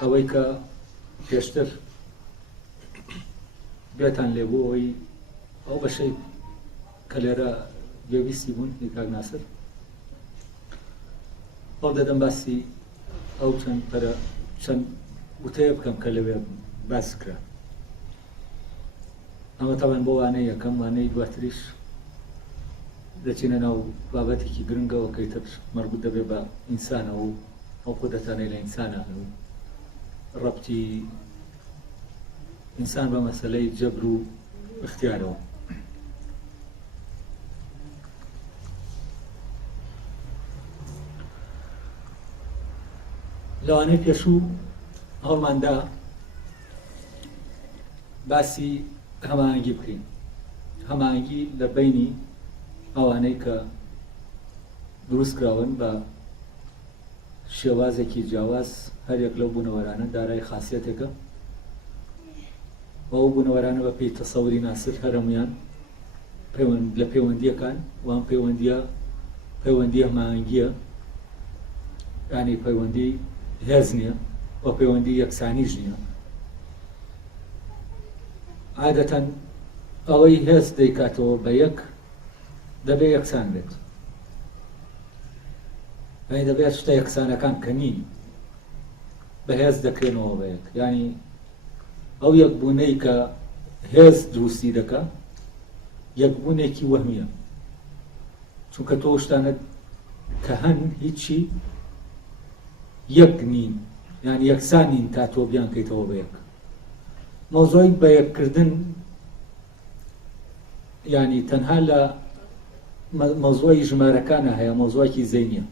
ئەوەی کە پێشتر بێتان لێبوو ئەوەی ئەو بەشەی کە لێرە گوێویستی بوون کاک ناسر ئەو دەدەم باسی ئەو چەند وتەیە بکەم کە لەوێ باس کرا. ئەمە تاوان بۆ وانەی یەکەم، وانەی دواتریش دەچینە ناو بابەتێکی گرنگەوە کە تر مەربوط دەبێت بە ئینسانەوە و ئەو خودەتانەی لە ئینسانە و ڕەبتی ئینسان بە مەسەلەی جەبر و اختیارەوە. لەوانەی پێشوو هەڵماندا باسی هەماهەنگی بکەین، هەماهەنگی لە بینی ئەوانەی کە دروست کراون بە شێوازێکی جیاواز، هەرێک لەو بوونەوەرانە دارای خاصیەتێکە و ئەو بوونەوەرانە بە پێی تەسەوری ناسر هەرەمویان لە پەیوەندیەکان وان پەیوەندی هەماهەنگیە، یعنی پەیوەندی هێز نییە و پەیوەندی یەکسانیش نییە. عادەتەن ئەوەی هێز دەیکاتەوە بە یەک دەبێ یەکسان بێت، یعنی دەبێت شتە یەکسانەکان کە نین بەهێز دەکرێنەوە بە یەک، یعنی ئەو یەکبوونەی کە هێز دروستی دەکات یەکبوونێکی وەهمیە، چونکە تۆ شتانت کە هەن هیچی یەک نین، یعنی یەکسان نین تا تۆ بیان کەیتەوە بە یەک. مۆزۆی بە یەککردن یعنی تەنها لە مۆزۆی ژمارەکانە هەیە، مۆزۆیەکی زەینیە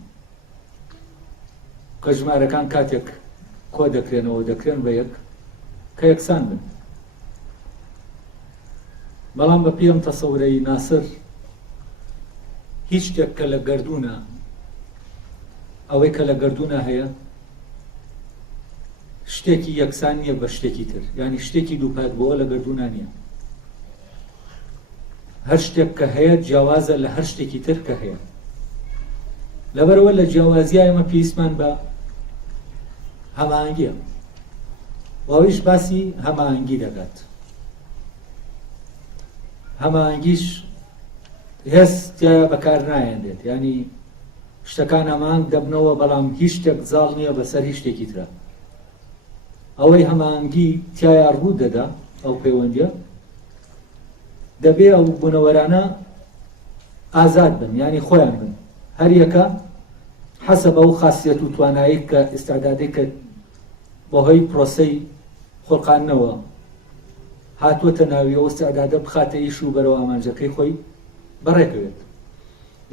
کە ژمارەکان کاتێک کۆ دەکرێنەوە دەکرێن بە یەک کە یەکسان بن. بەڵام بە پێم تەسەورەی ناسر هیچ شتێک کە لە گەردوونە، ئەوەی کە لە گەردوونە هەیە شتێکی یەکسان نییە بە شتێکی تر، یعنی شتێکی دووپات بۆوە لە گەردوونە نییە. هەر شتێک کە هەیە جیاوازە لە هەر شتێکی تر کە هەیە. لەبەرەوە لە جیاوازیە ئێمە پێویستمان بە هەماهەنگیە و ئەویش باسی هەماهەنگی دەکات. هەماهەنگیش هێز تایە بەکار نایەندێت، یعنی شتەکان هەماهەنگ دەبنەوە بەڵام هیچ شتێک زاڵ نییە بەسەر هیچ شتێکی ترە. ئەوەی هەماهەنگی تایە ڕوو دەدا ئەو پەیوەندیە دەبێ ئەو بوونەوەرانە ئازاد بن، یعنی خۆیان بن، هەر یەکە حەسەب ئەو خاصیەت و توانایی کە ئێستادادەی کە بەهۆی پرۆسەی خۆڵقاندنەوە هاتووەتە ناویەوە ئێستادادە بخاتە ئیش و بەرەو ئامانجەکەی خۆی بەڕێکەوێت.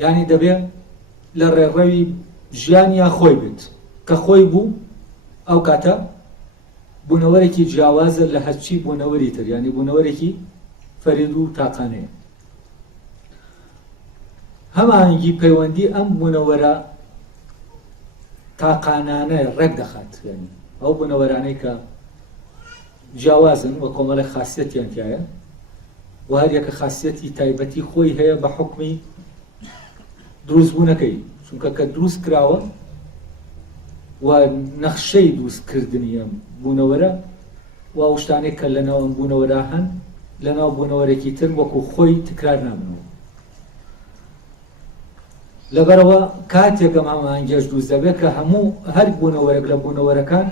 یعنی دەبێت لە ڕێڕەوی ژیانیا خۆی بێت کە خۆی بوو ئەو کاتە بوونەوەرێکی جیاوازە لە هەرچی بوونەوەری تر، یعنی بوونەوەرێکی فەرید و تاقانەیە. هەماهەنگی پەیوەندی ئەم بوونەوەرە تاقانانە ڕێک دەخات، یعنی ئەو بوونەوەرانەی کە جیاوازن و کۆمەڵی خاصیەتیان تایە و هەر یەکە خاصیەتی تایبەتی خۆی هەیە بە حوکمی دروستبوونەکەی، چونکە کە دروست کراوە و نەخشەی دروستکردنی ئەم بوونەوەرە و ئەو شتانێک کە لەناو ئەم بوونەوەرە هەن لەناو بوونەوەرێکی تر وەکو خۆی تکرار نابنەوە. لەبەرەوە کاتێک ئەم هەماهەنگیەش دروست دەبێت کە هەموو هەر بوونەوەرێک لە بوونەوەرەکان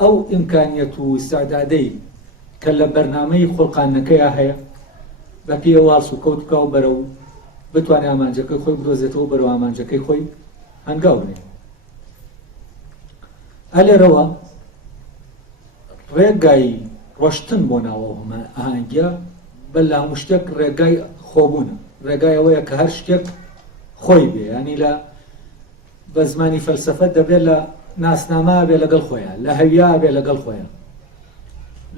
ئەو ئیمکانیەت و ئیستعدادەی کە لە بەرنامەی خۆڵقاندنەکەیە هەیە بە پێ واڵس و کەوت بکە و بەرەو بتوانێت ئامانجەکەی خۆی بدۆزێتەوە بەرەو ئامانجەکەی خۆی هەنگاو بنێت. ئەلێرەوە ڕێگای ڕۆشتن بۆ ناوە ئاهەنگیە بە لە هەموو شتێک ڕێگای خۆبوونە، ڕێگای ئەوەیە کە هەر شتێک خۆی بێ، ینی لە بە زمانی فەلسەفە دەبێت لە ناسنامە بێ لەگەڵ خۆیان، لە هەویا بێ لەگەڵ خۆیان،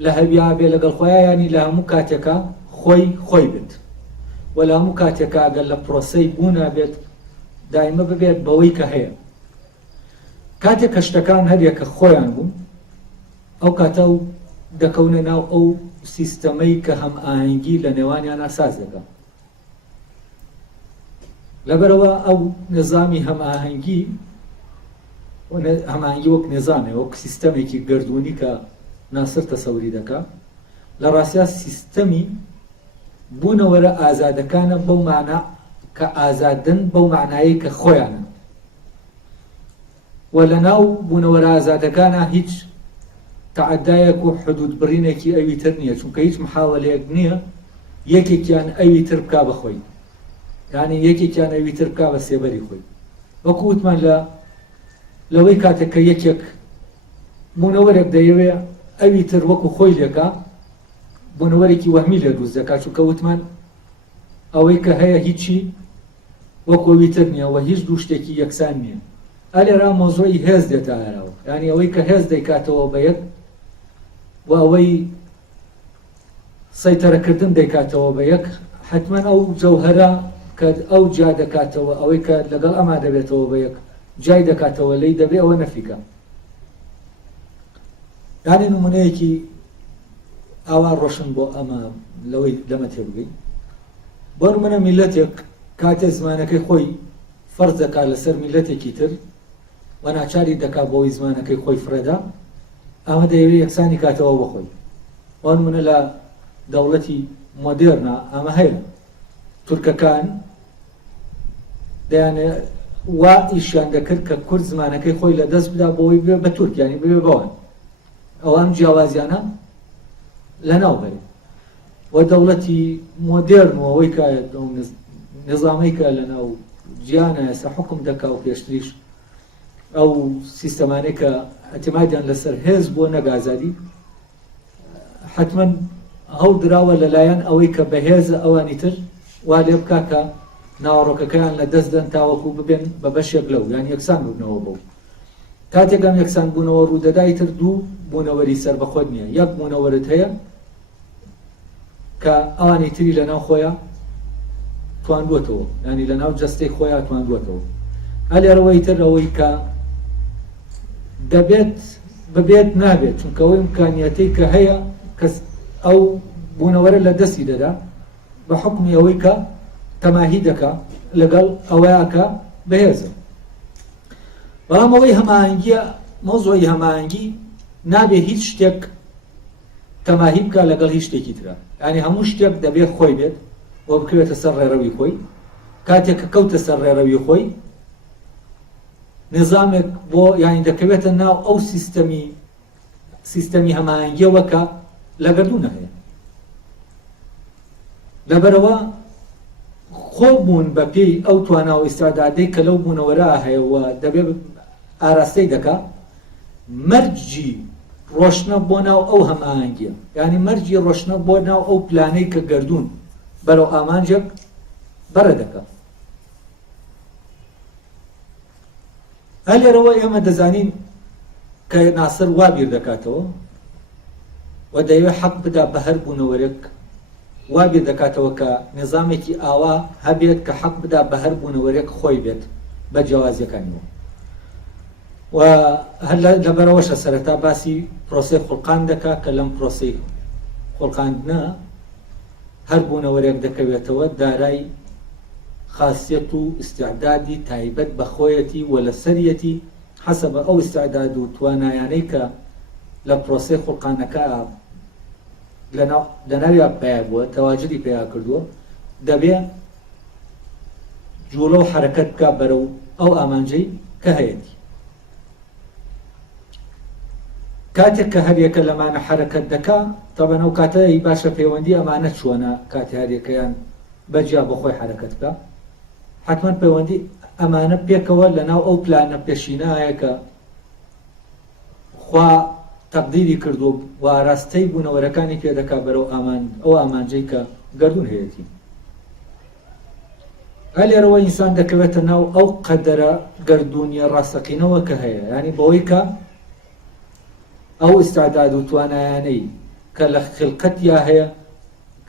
لە هەویا بێ لەگەڵ خۆیان، ینی لە هەموو کاتێکە خۆی بێت و لە هەموو کاتێکە ئەگەر لە پرۆسەی بوونا بێت دایمە ببێت بەوەی کە هەیە. کاتێک کە شتەکان هەر یەکە خۆیان بوون ئەو کاتە و دەکەونە ناو ئەو سیستەمەی کە هەم ئاهەنگی لە نێوانیان ئاساس دەکات. لەبەرەوە ئەو نظامی هەم ئاهەنگی هەمانگی وەک نێزانێ وەک سیستەمێکی گردوونی کە ناسر تەسەوری دەکا لە ڕاستیا سیستەمی بوونەوەرە ئازادەکانە بەو معنە کە ئازادن بەو معنایی کە خۆیانە و لە ناو بوونەوەرە ئازادەکانە هیچ تعدایەک و حدود بڕینێکی ئەوی تر نییە چونکە هیچ محاولەیەک نییە یەکێکیان ئەوی تر بکا بەخۆی یعنی یەکێکیان ئەوی تر بکا بە سێبەری خۆی وەکو وتمان لەوەی کاتێک کە یەکێک بوونەوەرێک دەیەوێ ئەوی تر وەکو خۆی لێکا بوونەوەرێکی وەهمی لێ دروست دەکات چونکە وتمان ئەوەی کە هەیە هیچی وەکو ئەوی تر نییە و هیچ دوو شتێکی یەکسان نییە ئەلێرا مۆزۆی هێز دێتە ئاراوە یعنی ئەوەی کە هێز دەیکاتەوە بە یەک و ئەوەی سەیتەرەکردن دەیکاتەوە بە یەک حتما ئەو جەوهەرە کە ئەو جا دەکاتەوە ئەوەی کە لەگەڵ ئەما دەبێتەوە بە یەک جای دەکاتەوە لی دەبێ ئەوە نەفیکە یعنی نمونەیەکی ئاوا ڕۆشن بۆ ئەمە لەوەی لەمە تێبگەین بۆ نمونە میلەتێک کاتێ زمانەکەی خۆی فەرز دەکات لەسەر میلەتێکی تر و ناچاری دەکات بۆی زمانەکەی خۆی فرەدا ئەمە دەیەوێت یەکسانی کاتەوە بەخۆی بۆ نمونە لە دەوڵەتی مۆدێرنا ئەمە هەیە تورکەکان دەیانێت وا ئیشیان دەکرد کە کورد زمانەکەی خۆی لە دەست بدا بۆی بێ بە تورکیانی ببێ بەوان ئەوان جیاوازیانە لەناو بێت و دەوڵەتی مۆدێرنەوەی کە نظامی کە لەناو گیانە ئێستا حکم دەکا و پێشتریش ئەو سیستەمانەی کە ئەتیمادیان لەسەر هێز بۆ نەگازادی حتما هەوڵ دراوە لەلایەن ئەوەی کە بەهێزە ئەوانی تر وا لێ بکا کە ناوەڕۆکەکەیان لە دەستدەن تاوەکو ببێن بە بەشێک لەو یان یەکسان بوونەوە بوو کاتێکم یەکسان بوونەوە ڕوودەدای تر دوو بوونەوەری سەربەخۆت نییە یەک بوونەوەرت هەیە کە ئەوانی تری لەناو خۆیان تواندووەتەوە ینی لەناو جەستەی خۆیان تواندووەتەوە هەلێرەوەی تر ئەوەی کە دەبێت ببێت نابێت چونکە ئەوەی ئیمکانیەتەی کە هەیە کەس ئەو بوونەوەرە لە دەستی دەدا بە حکمی ئەوەی کە تەماهی دەکا لەگەڵ ئەوەیەکە بەهێزە بەڵام ئەوەی هەماهەنگیە مۆزۆی هەماهەنگی نابێ هیچ شتێک تەماهی بکە لەگەڵ هیچ شتێکی ترە ینی هەموو شتێک دەبێت خۆی بێت بۆ بکەوێتە سەر ڕێڕەوی خۆی کاتێک کە کەوتە سەر ڕێڕەوی خۆی نظامێک بۆ ینی دەکەوێتە ناو ئەو سیستەمی هەماهەنگیەوە کە لەگەردوو نەهەیە لەبەرەوە خۆبوون بە پێی ئەو توانە و ئیستعدادەی کە لەو بوونەوەرە هەیەوە دەبێت ئاراستەی دەکا مەرجی ڕۆشنە بۆ ناو ئەو هەماهەنگیە ینی مەرجی ڕۆشنە بۆ ناو ئەو پلانەی کە گردوون بەرەو ئامانجێک بەرە دەکا هەلێرەوە ئێمە دەزانین کە ناسر وا بیر دەکاتەوە و دەیەوێت حەق بدا بە هەر بوونەوەرێک وا بیر دەکاتەوە کە نظامێکی ئاوا هەبێت کە حەق بدا بە هەر بوونەوەرێک خۆی بێت بە جیاوازیەکانیەوە و هەر لەبەرەوەشە سەرەتا باسی پرۆسەی خوڵقان دەکا کە لەم پرۆسەی خوڵقاندنە هەر بوونەوەرێک دەکەوێتەوە دارای خاصیت و استعدادی تایبەت بە خۆیەتی و لە سەریەتی حەسەبە ئەو استعداد و توانایانەی کە لە پرۆسەی خوڵقانەکە لەناویا پیا بووە تەواجدی پیا کردووە دەبێ جوڵە و حرەکەت بکە بەرەو ئەو ئامانجەی کە هەیەی کاتێک کە هەریەکە لەمانە حرەکەت دەکا تەبەن ئەو کاتەی باشە پەیوەندی ئەمانە چۆنە کاتی هەریەکەیان بەجیا بەخۆی حرەکەت بکە حتما پەیوەندی ئەمانە پێکەوە لەناو ئەو پلانە پێشینایە کە خوا تەقدیری کردو و ئاراستەی بوونەوەرەکانی پێدەکا بەرەو ئەو ئامانجەی کە گردون هەیەی هەلێرەوە ئینسان دەکەوێتە ناو ئەو قەدەرە گردونیە ڕاستەقینەوە کە هەیە ینی بەوەی کە ئەو ئیستعداد و توانایانەی کە لە خلقەتیا هەیە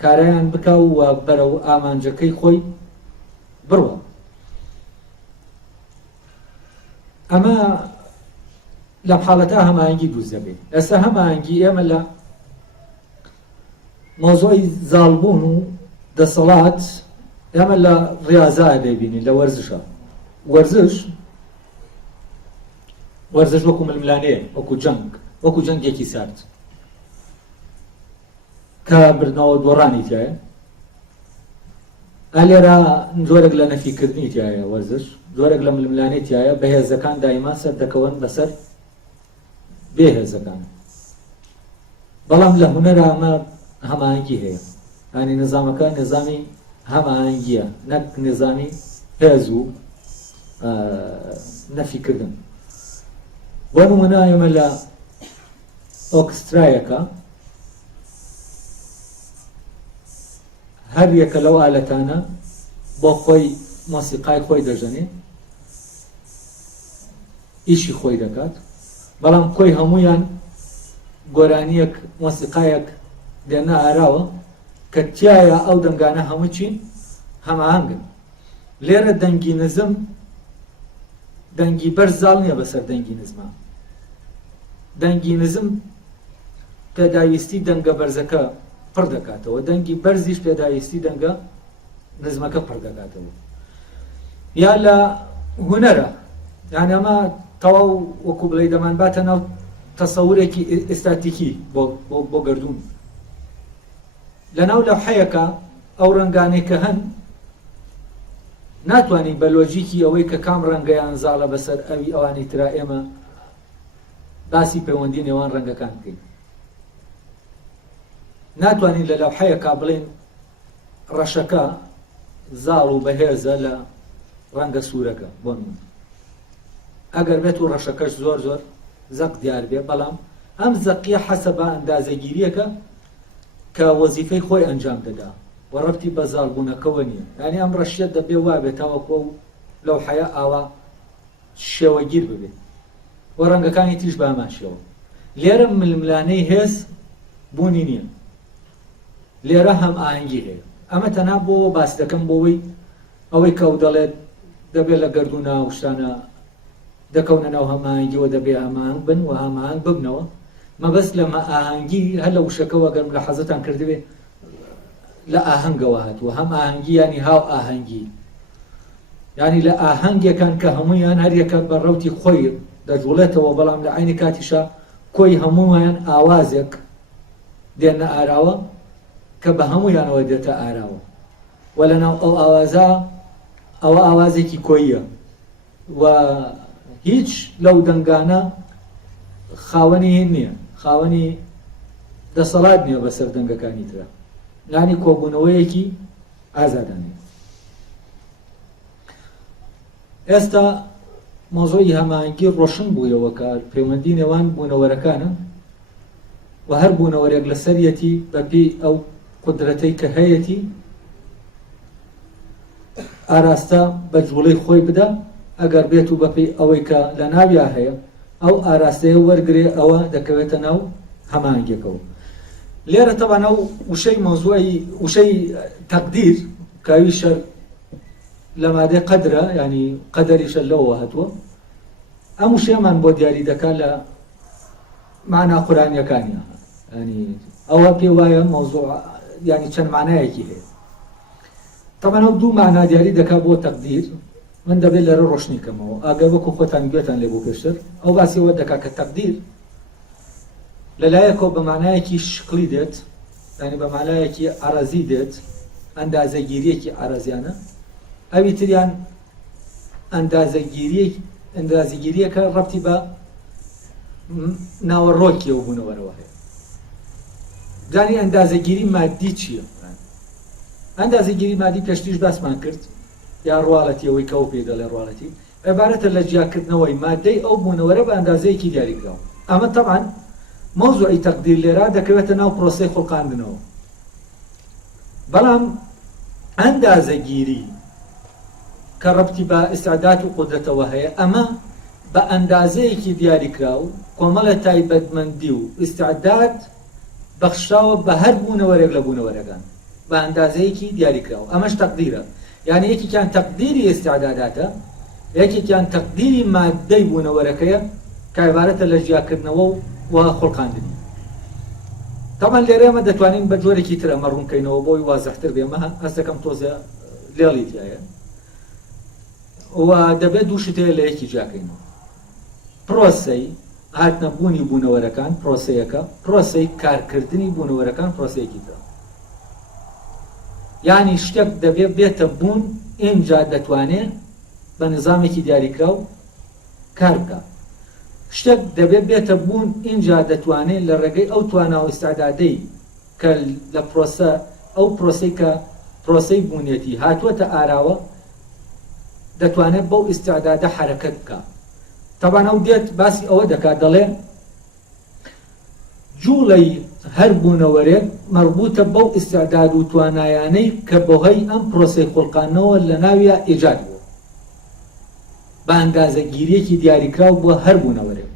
کارەیان بکە و بەرەو ئامانجەکەی خۆی بڕوە ئەمە لە حاڵەتە هەماهەنگی دروست دەبێت ئێستا هەماهەنگی ئێمە لە مۆزۆی زاڵبوون و دەسەڵات ئێمە لە ڕیاضە دەیبینین لە وەرزشە وەرزش وەرزش وەکو ململانەیە، وەکو جەنگێکی سارد کە بردنەوە دۆڕانی تایە. ئەلێرە زۆرێک لە نەفیکردنی تایە وەرزش، زۆرێک لە ململانەی تایە، بەهێزەکان دایما سەر دەکەون بەسەر بێهێزەکان. بەڵام لە هونەرە ئەمە هەماهەنگی هەیە، ینی نظامەکە نظامی هەماهەنگیە، نەک نظامی هێز و نەفیکردن. بۆ نمونە ئێمە لە ئۆکسترایەکە هەر یەکە لەو ئالەتانە بۆ خۆی مۆسیقای خۆی دەژەنێ، ئیشی خۆی دەکات، بەڵام کۆی هەمویان گۆرانیەک مۆسیقایەک دێنە ئاراوە کە تایە ئەو دەنگانە هەموو چین هەماهەنگن. لێرە دەنگی نزم دەنگی بەرز زاڵ نییە بەسەر دەنگی نزمە. دەنگی نزم پێداویستی دەنگە بەرزەکە پڕ دەکاتەوە، دەنگی بەرزیش پێداویستی دەنگە نزمەکە پڕ دەکاتەوە. یا لە هونەرە، یان ئەمە تەواو وەکو بڵێ دەمان باتە ناو تەسەورێکی ئێستاتیکی بۆ گردوون. لەناو لەوحەیەکە ئەو ڕەنگانەی کە هەن ناتوانین بە لۆجیکی ئەوەی کە کام ڕەنگەیان زاڵە بەسەر ئەوی ئەوانی ترا ئێمە باسی پەیوەندی نێوان ڕەنگەکان بکەین. ناتوانین لە لەوحەیەکە بڵێن ڕەشەکە زاڵ و بەهێزە لە ڕەنگە سوورەکە. بۆ من ئەگەر بێت و ڕەشەکەش زۆر زۆر زەق دیار بێ، بەڵام ئەم زەقیە حەسە بە ئەندازەگیریەکە کە وەزیفەی خۆی ئەنجام دەدا و ڕەبتی بە زاڵبوونەکەوە نییە. یعنی ئەم ڕەشیەت دەبێ وا بێتەوە کۆ و لەوحەیە ئاوا شێوەگیر ببێت و ڕەنگەکانی تریش بە هەمان شێوە. لێرە ململانەی هێز بوونی نییە، لێرە هەم ئاهەنگی هەیە. ئەمە تەنها بۆ باس دەکەم بۆەوەی ئەوەی کە و دەڵێت دەبێت لە گردوونە و شتانە دەکەونە ناو هەماهەنگیەوە، دەبێ ئاماهەنگ بن و هەماهەنگ ببنەوە. مەبەست لە ئاهەنگی هەر لە وشەکەەوە گەرم لە حەزتان کردوێ لە ئاهەنگەوە هاتووە، هەم ئاهەنگی ینی هاو ئاهەنگی، ینی لە ئاهەنگێکان کە هەموویان هەر یەکە بە ڕەوتی خۆی دەجوڵێتەوە، بەڵام لە عینی کاتیشە کۆی هەموویان ئاوازێک دێنە ئاراوە کە بە هەموویانەوە دێتە ئاراوە و لەناو ئەو ئاوازە ئەوە ئاوازێکی کۆییە و هیچ لەو دەنگانە خاوەنی هین نییە، خاوەنی دەسەڵات نییە بەسەر دەنگەکانی ترە، ینی کۆبوونەوەیەکی ئازادانەیە. ئێستا مۆزۆی هەماهەنگی ڕۆشن بوویەوە کە پەیوەندی نێوان بوونەوەرەکانە و هەر بوونەوەرێک لەسەرەتی بەپێی ئەو قودرەتەی کە هەیەی ئاراستە بە جوڵەی خۆی بدە، ئەگەر بێت و بەپێی ئەوەی کە لە ناویا هەیە ئەو ئاراستەیە وەرگێ، ئەوە دەکەوێتە ناو هەماهەنگێکەوە. لێرە تەوانە وشەی مۆزوعی وشەی تەقدیر کاوی شەر لە مادەی قەدرە، ینی قەدەریشە لەوە هەتووە. ئەم وشەیەمان بۆ دیاری دەکات لە مانا قورئانیەکانیە، ینی ئەوە پێ وایە مۆزوع ینی چەند مانایەکی هەیە. تەوانە دوو معنا دیاری دەکات بۆ تەقدیر. من دەبێت لەرە ڕۆشنی کەمەوە ئاگە وەکو خۆتان گوێتان لێ بۆ پێشتر ئەو باسیەوە دەکات کە تەقدیر لەلایەکەوە بە مانایەکی شکلی دێت، ینی بە مانایەکی عەرەزی دێت، ئەندازەگیریەکی عەرەزیانە. ئەوی تریان ئەندازەگیریەکە ڕەبتی بە ناوەڕۆکی ئەو بوونەوەرەوە هەیە. زانی ئەندازەگیری مادی چییە؟ ئەندازەگیری مادی پێشتریش باسمان کرد، یا ڕواڵەتی ئەوەی کەو پێ دەڵێ ڕواڵەتی عیبارەتە لە جیاکردنەوەی مادەی ئەو بوونەوەرە بە ئەندازەیەکی دیاریکراوە. ئەمە تەبعاً مۆزوعی تەقدیر لێرە دەکەوێتە ناو پرۆسەی خوڵقاندنەوە. بەڵام ئەندازەگیری کە ڕەبتی بە ئیستعداد و قودرەتەوە هەیە، ئەمە بە ئەندازەیەکی دیاریکراو کۆمەڵە تایبەتمەندی و ئیستعداد بەخشراوە بە هەر بوونەوەرێک لە بوونەوەرەکان بە ئەندازەیەکی دیاریکراوە. ئەمەش تەقدیرە، یعنی یەکێکیان تەقدیری ئیستعداداتە، یەکێکیان تەقدیری مادەی بوونەوەرەکەیە کە عیبارەتە لە ژیاکردنەوە و خوڵقاندنی. تەمان لێرە ئێمە دەتوانین بە جۆرێکی تر ئەمە ڕوونکەینەوە بۆی وازەحتر بێمە هەست دەکەم تۆزە لێڵی تایە و دەبێت دوو شتەیە لە یەکی جیاکەینەوە. پرۆسەی هاتنەبوونی بوونەوەرەکان پرۆسەیەکە، پرۆسەی کارکردنی بوونەوەرەکان پرۆسەیەکی ترە. یعنی شتێک دەبێت بێتە بوون ئینجا دەتوانێت بە نظامێکی دیاریکراو کار بکات. شتێک دەبێت بێتە بوون ئینجا دەتوانێت لە ڕێگەی ئەو توانە و ئیستعدادەی کە لە پرۆسە ئەو پرۆسەی کە پرۆسەی بوونێتی هاتووەتە ئاراوە دەتوانێت بەو ئیستعدادە حرەکەت بکات. طبعا ئەو دێت باسی ئەوە دەکات دەڵێ جوڵەی هەر بوونەوەرێک مربوطە بەو ئیستعداد و توانایانەی کە بەهۆی ئەم پرۆسەی خوڵقانەوە لە ناویە ئیجاد بووە بە ئەندازەگیریەکی دیاریکراو بووە هەر بوونەوەرێک.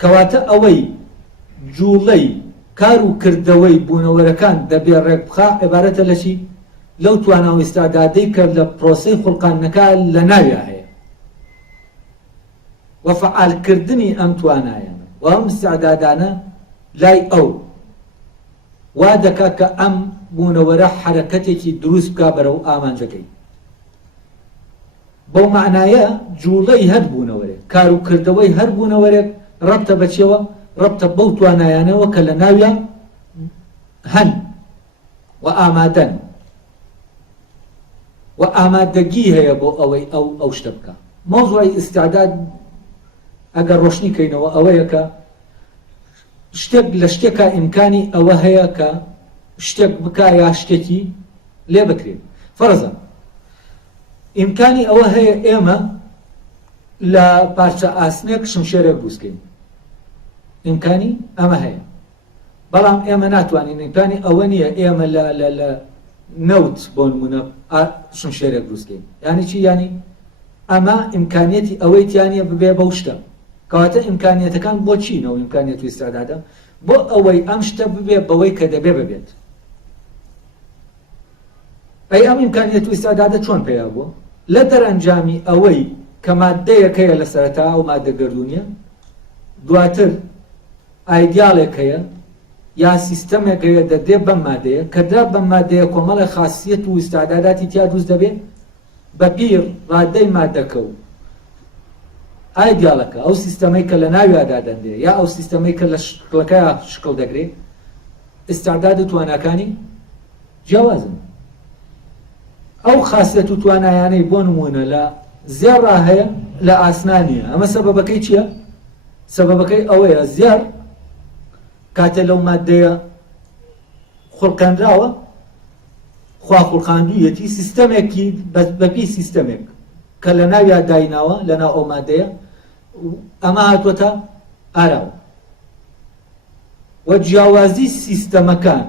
کەواتە ئەوەی جوڵەی کار و کردەوەی بوونەوەرەکان دەبێ ڕێک بخا عیبارەتە لە چی؟ لەو توانە و ئیستعدادەی کە لە پرۆسەی خوڵقانەکە لە ناویە هەیە و فعالکردنی ئەم توانایانە و ئەم ئیستعدادانە لای ئەو وا دەکات کە ئەم بوونەوەرە حرەکەتێکی دروست بکا بەرەو ئامانجەکەی. بەو معنایە جوڵەی هەر بوونەوەرێک کار و کردەوەی هەر بوونەوەرێک ڕەبتە بەچێوە ڕەبتە بەو توانایانەوە کە لە ناویە هەن و ئامادەن و ئامادەگی هەیە بۆ ئەوەی ئەو شتە بکە. مۆزوعی ئیستعداد ئەگەر ڕۆشنی کەینەوە ئەوەیە کە شتێک لە شتێکە ئیمکانی ئەوە هەیە کە شتێک بکە یا شتێکی لێ بکرێت. فەرزە ئیمکانی ئەوە هەیە ئێمە لە پارچە ئاسنێک شمشێرێک دروستکەین، ئیمکانی ئەمە هەیە، بەڵام ئێمە ناتوانین ئیمکانی ئەوە نییە ئێمە لە نەوت بۆ نمونە شمشێرێک دروستکەین. یعنی چی؟ یعنی ئەمە ئیمکانیەتی ئەوەی تیانە ببێ بەو شتە. کەواتە ئیمکانیەتەکان بۆ چینەوە ئیمکانیەت و ئیستعدادە بۆ ئەوەی ئەم شتە ببێ بەوەی کە دەبێ ببێت. ئەی ئەم ئیمکانیەت و ئیستعدادە چۆن پێیا بووە؟ لە دەرەنجامی ئەوەی کە مادەیەکەیە لە سەرەتا و مادە گەردوونیە، دواتر ئایدیاڵێک هەیە یا سیستەمێک هەیە دەدێ بەم مادەیە کە دا بەم مادەیە کۆمەڵی خاصیەت و ئیستعداداتی تیا دروست دەبێت بە پیر ڕادەی مادەکە و ئایدیاڵەکە ئەو سیستەمەی کە لە ناویادا دەندێ یا ئەو سیستەمەی کە لە شکڵەکە شکڵ دەگرێت ئیستعداد و تواناکانی جیاوازن. ئەو خاصیەت و توانایانەی بۆ نمونە لە زێڕا هەیە لە ئاسنانیە. ئەمە سەبەبەکەی چییە؟ سەبەبەکەی ئەوەیە زێر کاتێ لەو مادەیە خوڵقاندراوە خوا خوڵقاندوویەتی سیستەمێکی بەپی سیستەمێک کە لە ناویا دایناوە لە ناو ئەو مادەیە ئەمە هاتووەتە ئاراوە و جیاوازی سیستەمەکان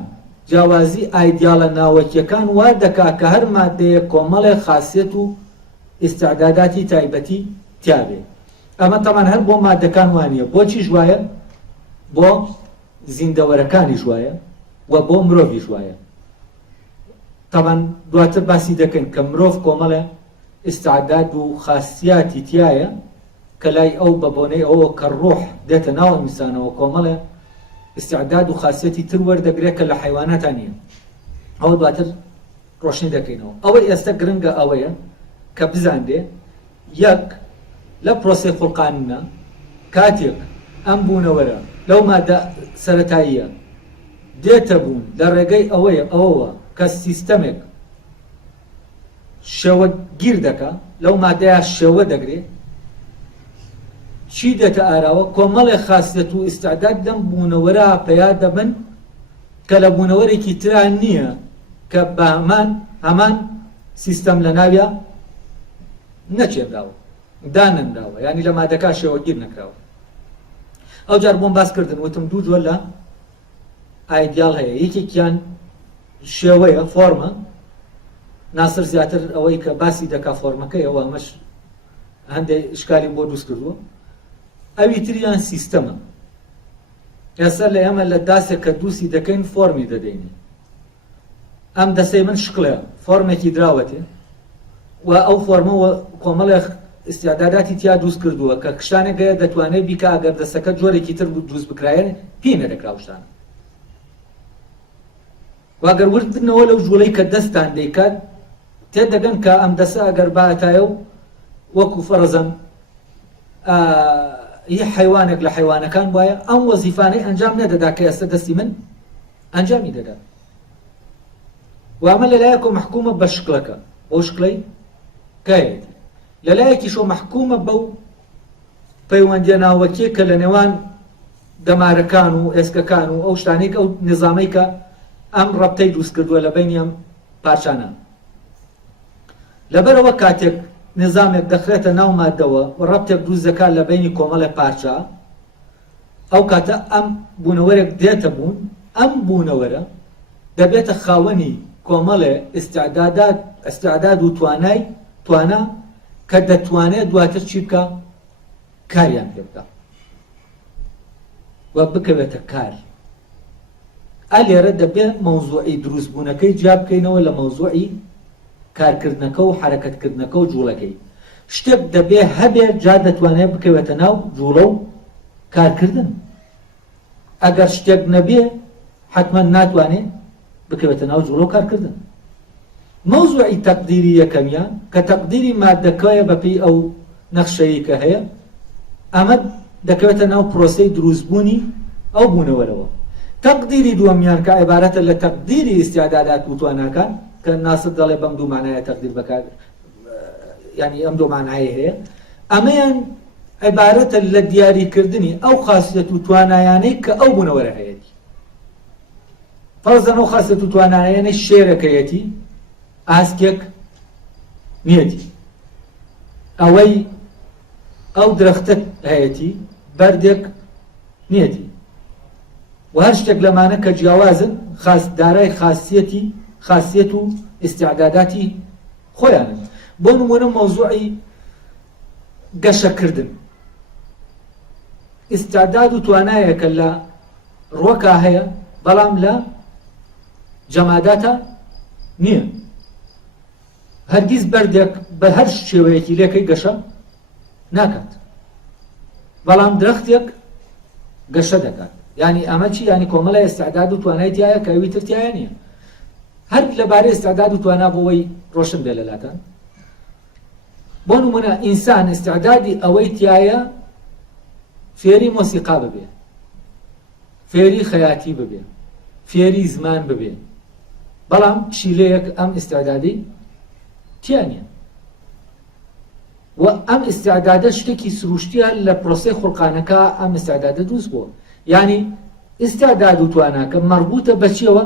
جیاوازی ئایدیاڵە ناوەکیەکان وا دەکا کە هەر مادەیە کۆمەڵێ خاصیەت و ئیستعداداتی تایبەتی تیابێ. ئەمە تەمان هەر بۆ مادەکان وانە، بۆچی ژوایە؟ بۆ زیندەوەرەکانی ژوایە و بۆ مرۆڤی ژوایە. تەمان دواتر باسی دەکەین کە مرۆڤ کۆمەڵە ئیستعداد و خاصیاتی تایە کە لای ئەو بە بۆنەی ئەوە کە ڕۆح دێتە ناو ئینسانەوە کۆمەڵە ئیستعداد و خاصیەتی تر وەردەگرێت کە لە حیواناتان نییە. ئەوە دواتر ڕۆشنی دەکەینەوە. ئەوەی ئێستا گرنگە ئەوەیە کە بزاندێ یەک لە پرۆسەی خوڵقانە کاتێک ئەم بوونەوەرە لەو مادە سەرەتاییە دێتە بوون لە ڕێگەی ئەوەوە کە سیستەمێک شێوە گیر دەکا لەو مادەیە شێوە دەگرێت چی دێتە ئاراوە؟ کۆمەڵێ خاصیەت و ئیستعداد لەم بوونەوەرە پەیا دەبن کە لە بوونەوەرێکی تران نییە کە بە هەمان سیستەم لە ناویە نەچێراوە دانەنداوە، یعنی لە مادەکە شێوەگیر نەکراوە. ئەو جار بۆم باس کردن وتم دوو جۆر لە ئایدیاڵ هەیە، یەکێکیان شێوەیە فۆرمە، ناسر زیاتر ئەوەی کە باسی دەکا فۆرمەکەی ئەوە ئەمەش هەندێک شکالی بۆ دروست کردووە. ئەوی تریان سیستەمە. ئێستا لە ئێمە لە داسێک کە دووسی دەکەین فۆرمی دەدەینێ. ئەم دەسەی من شکڵەیە فۆرمێکی دراوەتێ و ئەو فۆرمەوە کۆمەڵێ ئیستعداداتی تیا دروست کردووە کە شتانێک هەیە دەتوانێت بیکە ئەگەر دەسەکە جۆرێکی تر دروست بکرایە پێی نەدەکرا شتانە. واگەر وردنەوە لەو جوڵەی کە دەستان دەیکات تێدەگەن کە ئەم دەسە ئەگەر باتایە و وەکو فەرزەن هی حیوانێک لە حیوانەکان وایە ئەم وەزیفانەی ئەنجام نەدەدا کە ئێستا دەستی من ئەنجامی دەدا وامە لەلایەکۆ محکومە بە شکلەکە ئەو شکلەی کایەتی لەلایەکیشۆ محکومە بەو پەیوەندیە ناوەکیە کە لە نێوان دەمارەکان و ئێسکەکان و ئەو شتانەی ئەو نظامەی کە ئەم ڕەبتەی دروست کردووە لە بینی ئەم پارچانە لەبەرەوە کاتێک نظامێک دەخرێتە ناو مادەوە و ڕەبتێک دروست دەکات لە بینی کۆمەڵی پارچە ئەو کاتە ئەم بوونەوەرێک دێتە بوون ئەم بوونەوەرە دەبێتە خاوەنی کۆمەڵێ ئیستیعداد و توانە کە دەتوانێت دواتر چی بکە کاریان پێ بکە و بکەوێتە کار ئەلێرە دەبێت مەوزوعی دروستبوونەکەی جیا بکەینەوە لە مەوزوعی کارکردنەکە و حرەکەتکردنەکە و جوڵەکەی شتێک دەبێ هەبێ جا دەتوانێت بکەوێتە ناو جوڵە و کارکردن ئەگەر شتێک نەبێ حتمما ناتوانێت بکەوێتە ناو جوڵە و کارکردن مەوزوعی تەقدیری یەکەمیان کە تەقدیری مادەکەیە بەپێی ئەو نەخشەیە کە هەیە ئەمە دەکەوێتە ناو پرۆسەی دروستبوونی ئەو بوونەوەرەوە تەقدیری دووەمیان کە عیبارەتە لە تەقدیری ئیستیعدادات و تواناکان کە ناسر دەڵێ بەم دوو مانایە تەقدیر بەکار یعنی ئەم دوو مانایە هەیە ئەمەیان عیبارەتە لە دیاریکردنی ئەو خاصیەت و توانایانەی کە ئەو بوونەوەرە هەیەتی فەرزەن ئەو خاصیەت و توانایانەی شێرەکەیەتی ئاسکێک نیەتی ئەوەی ئەو درەختە هەیەتی بەردێک نیەتی و هەر شتێک لەمانە کە جیاوازن دارای خاصیەت و ئیستیعداداتی خۆیانن بۆ نمونە مەوزوعی گەشەکردن ئیستیعداد و توانایەکە لە ڕووەکە هەیە بەڵام لە جەماداتە نییە هەرگیز بەردێک بە هەر شێوەیەکی لێکەی گەشە ناکات بەڵام درەختێک گەشە دەکات یعنی ئەمە چی ینی کۆمەڵە ئێستعداد و توانای تایە کە ئەوی تر تایە نییە هەر لەبارەی ئێستعداد و توانا بۆەوەی ڕۆشن بێ لەلاتان بۆ نمونە ئینسان ئێستعدادی ئەوەی تایە فێری مۆسیقا ببێ فێری خەیاتی ببێ فێری زمان ببێ بەڵام پشیلەیەک ئەم ئێستعدادی تیا نییە و ئەم ئێستعدادە شتێکی سروشتیە لە پرۆسەی خوڵقانەکە ئەم ئێستعدادە دروست بووە یعنی ئێستعداد و تواناکە مەربوطە بە چیەوە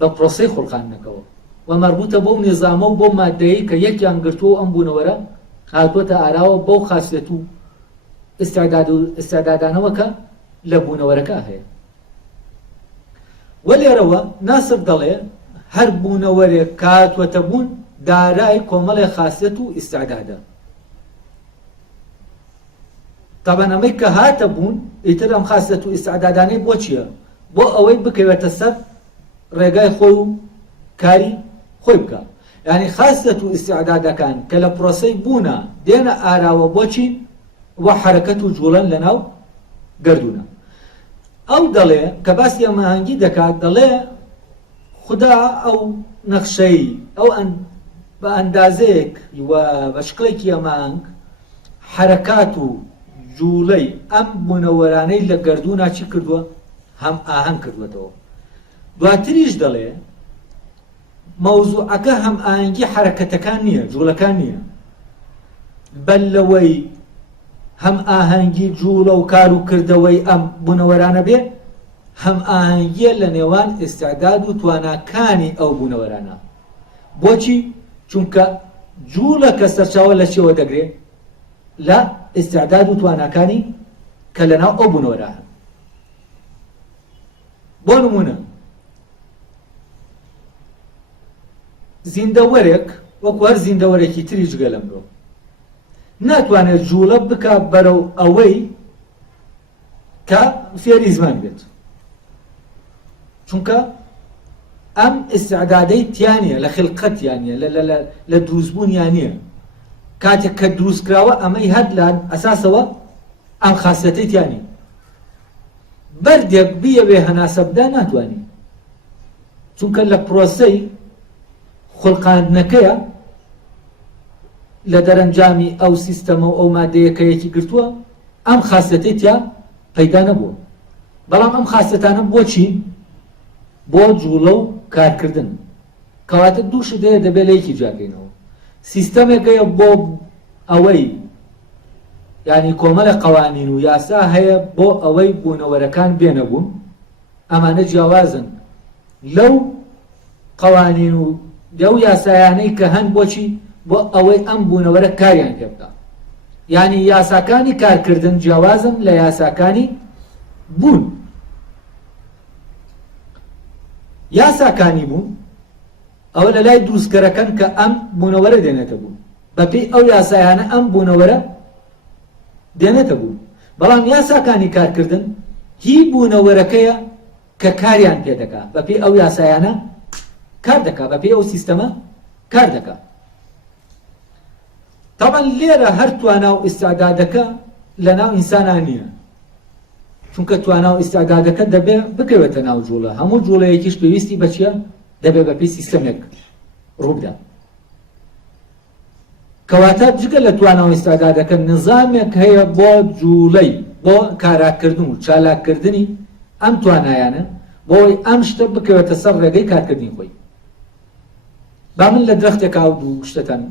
بە پرۆسەی خوڵقانەکەەوە و مەربوطە بەو نێزامە و بۆ مادەیە کە یەکیان گرتووە ئەم بوونەوەرە هاتووەتە ئاراوە بەو خاصیەت و ئێستعدادانەوە کە لە بوونەوەرەکە هەیە وە لێرەوە ناسر دەڵێ هەر بوونەوەرێک کاتوەتە بوون دارای کۆمەڵی خاصیەت و ئیستیعدادە طبعا ئەمەی کە هاتە بوون ئیتر ئەم خاصیەت و ئیستیعدادانەی بۆ چییە بۆ ئەوەی بکەوێتە سەر ڕێگای خۆی و کاری خۆی بکە یعنی خاصیەت و ئیستیعدادەکان کە لە پرۆسەی بوونە دێنە ئاراوە بۆچی وە حرەکەت و جوڵەن لەناو گردوونە ئەو دەڵێ کە باسی ئەماهەنگی دەکات دەڵێ خدا ئەو نەخشەی ئەو بە ئەندازەیەک و بە شکڵێکی ئەمانگ حرەکات و جوڵەی ئەم بوونەوەرانەی لە گردوونا چی کردووە هەم ئاهەنگ کردوێتەوە دواتریش دەڵێ مەوزوعەکە هەم ئاهەنگی حرەکەتەکان نییە جوڵەکان نییە بەل لەوەی هەم ئاهەنگی جوڵە و کار و کردەوەی ئەم بوونەوەرانە بێ هەم ئاهەنگیە لە نێوان ئێستیعداد و تواناکانی ئەو بوونەوەرانە بۆچی چونکە جوڵەکە سەرچاوە لە چێوە دەگرێت لە ئێستیعداد و تواناکانی کە لەناو ئەو بوونەوەرانە بۆ نمونە زیندەوەرێک وەکو هەر زیندەوەرێکی تری جگە لە مرۆڤ ناتوانێت جوڵە بکە بەرەو ئەوەی کە فێری زمان بێت چونکە ئەم ئێستیعدادەی تیانە لە خلقەتیانە لە دروستبوونیان نییە کاتێک کە دروستکراوە ئەمەی هەر لە ئەساسەوە ئەم خاصیەتەی تیانی بەردێک بیەوێ هەناسە بدا ناتوانێت چونکە لە پرۆسەی خوڵقاندنەکەیە لە دەرەنجامی ئەو سیستەمە و ئەو مادەیە کە یەکی گرتووە ئەم خاصەتەی تیا پەیدا نەبووە. بەڵام ئەم خاصەتانە بۆچی؟ بۆ جوڵە و کارکردن. کەواتە دووش دەیە دەبێت لە یەکی جاکەینەوە. سیستەمێکەیە بۆ ئەوەی یعنی کۆمەڵە قەوانین و یاسا هەیە بۆ ئەوەی بوونەوەرەکان بێنەبوون، ئەمانە جیاوازن لەو قەوانین و لەو یاسایانەی کە هەن بۆچی؟ بۆ ئەوەی ئەم بوونەوەرە کاریان پێ بکات. یعنی یاساکانی کارکردن جیاوازن لە یاساکانی بوون. یاساکانی بوون ئەوە لە لای دروستگەرەکەن کە ئەم بوونەوەرە دێنێتە بوون، بەپێی ئەو یاسایانە ئەم بوونەوەرە دێنێتە بوون. بەڵام یاساکانی کارکردن هی بوونەوەرەکەیە کە کاریان پێ دەکات، بەپێی ئەو یاسایانە کار دەکات، بەپێی ئەو سیستەمە کار دەکات. طبعا لێرە هەر توانا و ئیستعدادەکە لەناو ئینسانان نییە، چونکە توانا و ئیستعدادەکە دەبێ بکەوێتە ناو جوڵە. هەموو جوڵەیەکیش پێویستی بە چییە؟ دەبێ بەپێی سیستەمێک ڕووبدا. کەواتە جگە لە توانا و ئیستعدادەکە نظامێک هەیە بۆ جوڵەی بۆ کاراکردن و چالاکردنی ئەم توانایانە بۆی ئەم شتە بکەوێتە سەر ڕێگەی کارکردنی خۆی. با من لە درەختێکا و دوو شتەتان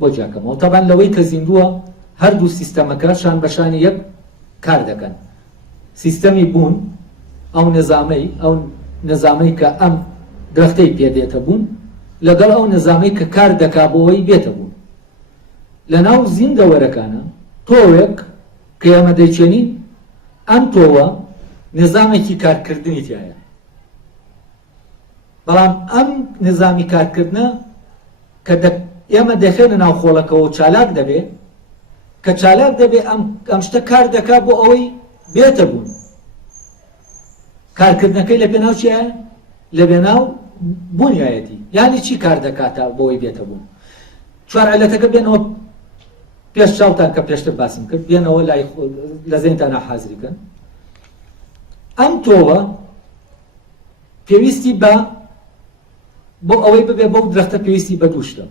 بۆ جاکەمەوە. تەبان لەوەی کە زیندووە هەردوو سیستەمەکە شان بەشانی یەک کار دەکەن. سیستەمی بوون ئەو نظامەی کە ئەم درەختەی پێدێتە بوون لەگەڵ ئەو نظامەی کە کار دەکا بۆەوەی بێتە بوون. لە ناو زیندەوەرەکانە تۆوێک کە ئێمە دەیچێنین ئەم تۆوە نظامێکی کارکردنی تایە. بەڵام ئەم نظامی کارکردنە کە ئێمە دەخێنە ناو خۆڵەکەەوە چالاک دەبێ، کە چالاک دەبێ ئەم شتە کار دەکا بۆ ئەوەی بێتە بوون. کارکردنەکەی لە پێناو چیە؟ لە بێناو بوونیایەتی. یعنی چی کار دەکاتە بۆ ئەوەی بێتە بوون؟ چوار عیلەتەکە بێنەوە پێش چاوتان کە پێشتر باسم کرد، بێنەوە لە زێنتانە حازریکەن. ئەم تۆوە پێویستی بە بۆ ئەوەی ببێ بەو درەختە پێویستی بە دوو شتە.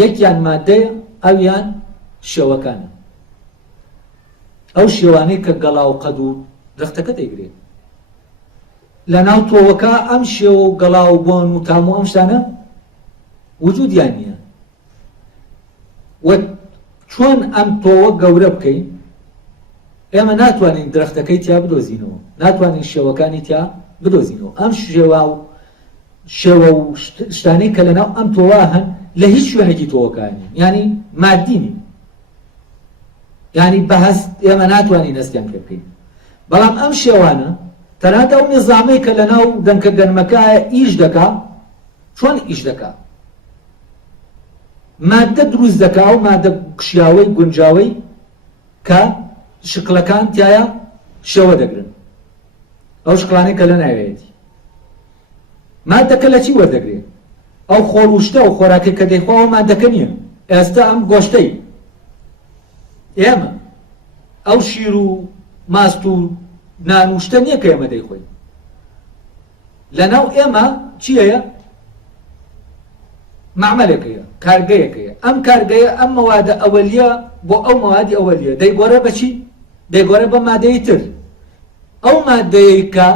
یەکیان مادەیە، ئەویان شێوەکانە. ئەو شێوانەی کە گەڵا و قەد و درەختەکە دەیگرێت لە ناو تۆوەکە ئەم شێوە و گەڵا و بۆن و تام و ئەم شتانە وجودیان نییە. وە چۆن ئەم تۆوە گەورە بکەین؟ ئێمە ناتوانین درەختەکەی تیا بدۆزینەوە، ناتوانین شێوەکانی تیا بدۆزینەوە. ئەم شێوە و شتانەی کە لەناو ئەم تۆوە هەن لە هیچ شوێنێکی تۆوەکانی یعنی مادینی، یعنی بەهەست ئێمە ناتوانین هەستیان پێ بکەین. بەڵام ئەم شێوانە تەنانەت ئەو نظامەی کە لەناو دەنکە گەرمەکایە ئیش دەکا، چۆن ئیش دەکا؟ مادە دروست دەکا و مادە کشیاوەی گونجاوەی کە شکلەکان تایە شێوە دەگرن. ئەو شکلانەی کە لە ناوێتی مادەکە لە چی وەردەگرێت؟ ئەو خۆڵوشتە و خۆراکی کە دەیخواوە مادەکە نییە. ئێستا ئەم گۆشتەی ئێمە ئەو شیر و ماست و نانوشتە نییە کە ئێمە دەیخۆین. لەناو ئێمە چی هەیە؟ معمەلێکەیە، کارگەیەکەیە. ئەم کارگەیە ئەم مەوادە ئەوەلیە بۆ ئەو مەوادی ئەوەلیە دەیگۆڕە بە چی؟ دەیگۆڕە بە مادەی تر. ئەو مادەیە کە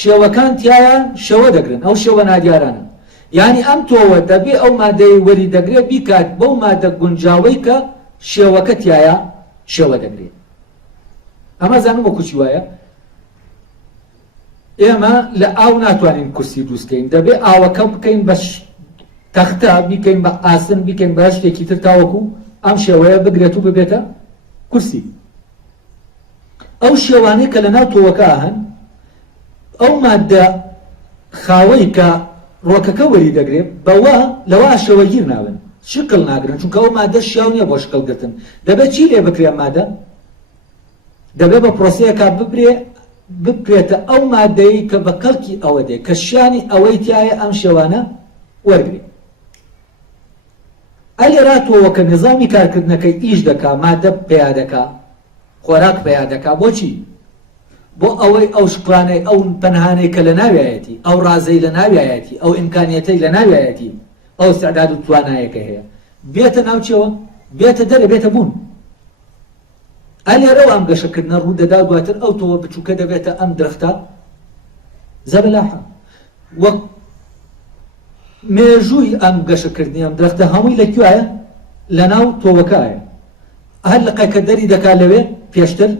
شێوەکان تایە شێوە دەگرن، ئەو شێوە نادیارانە. یعنی ئەم تۆوە دەبێ ئەو مادەی وەری دەگرێت بیکات بەو مادە گونجاوەی کە شێوەکە تایە شێوە دەگرێت. ئەمە زانم وەکو چی وایە؟ ئێمە لە ئاو ناتوانین کورسی دروستکەین، دەبێ ئاوەکە بکەین بە تەختە، بیکەین بە ئاسن، بیکەین بە شتێکی تر تاوەکو ئەم شێوەیە بگرێت و ببێتە کورسی. ئەو شێوانەی کە لەناو تۆوەکە هەن ئەو مادە خاوەی کە ڕۆکەکە وەری دەگرێت بەوە لەوە شێوەگیر ناون، شکل ناگرن، چونکە ئەو مادە شیاو نییە بۆ شکڵگرتن. دەبێت چی لێ بکرێ مادە؟ دەبێت بە پرۆسەیەکە بکرێتە ئەو مادەی کە بە کەڵکی ئەوە دێ کە شیانی ئەوەی تایە ئەم شێوانە وەرگێ. ئەلێرا تۆوەکە نظامی کارکردنەکەی ئیش دەکا، مادە پیا دەکا، خۆراک پیا دەکا. بۆچی؟ بۆ ئەوەی ئەو شکلانەی ئەو پەنهانەی کە لە ناوایەتی، ئەو ڕازەی لە ناوایەتی، ئەو ئیمکانیەتەی لە ناوایەتی، ئەو سەعداد و توانایەکە هەیە بێتە ناوچەوە بێتە دەرێ بێتە بوون ئەلێرەوە ئەم گەشەکردنە ڕوو دەدا دواتر ئەو تۆوە بچووکە دەبێتە ئەم درەختە زەبەلاحە وەک مێژووی ئەم گەشەکردنی ئەم درەختە هەمووی لەکوایە لە ناو تۆوەکایە هەر لە قەیکە دەری دەکات لەوێ پێشتر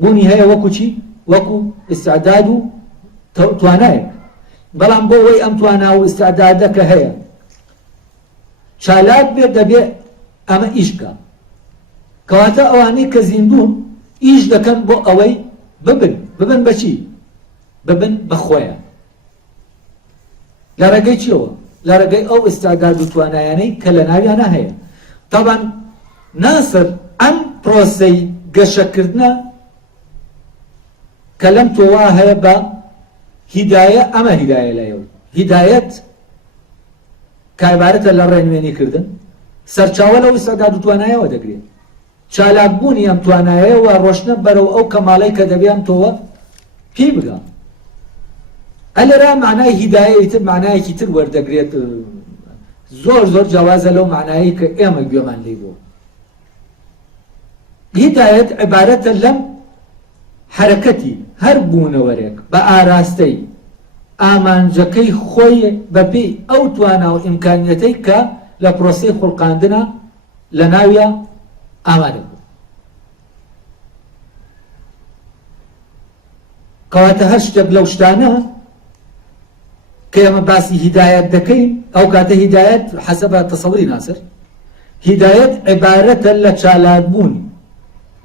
بوونی هەیە وەکو چی وەکو ئیستعداد و توانایە بەڵام بۆ ئەوەی ئەم توانا و ئیستعدادە کە هەیە چالاک بێت دەبێ ئەمە ئیش بکە کەواتە ئەوانەی کە زیندوون ئیش دەکەن بۆ ئەوەی ببن بەچی ببن بەخۆیان لە ڕێگەی چیەوە لە ڕێگەی ئەو ئیستعداد و توانایانەی کە لە ناویانە هەیە تەبەن ناسر ئەم پرۆسەی گەشەکردنە کە لەم تۆوا هەیە بە هیدایە ئەمە هیدایە لایەوە هیدایەت کایبارەتە لە ڕێنوێنیکردن سەرچاوە لەو ئیستعداد و توانایەوە دەگرێت چالاکبوونی ئەم توانایەوە ڕۆشنە بەرەو ئەو کەماڵەی کە دەبێ ئەم تۆوە پێی بگا ئەلێرا معنای هیدایە تر معنایەکی تر وەردەگرێت زۆر جیاوازە لەو معنایی کە ئێمە گوێمان لێ بوو هیدایەت عیبارەتە لەم حرەکەتی هەر بوونەوەرێک بە ئاراستەی ئامانجەکەی خۆی بەپێی ئەو توانا و ئیمکانیەتەی کە لە پرۆسەی خوڵقاندنە لە ناویە ئامادە بوو کەواتە هەر شتێک لەو شتانە کە ئێمە باسی هیدایەت دەکەین ئەو کاتە هیدایەت حەسەبە تەسەووری ناسر هیدایەت عیبارەتە لە چالاکبوونی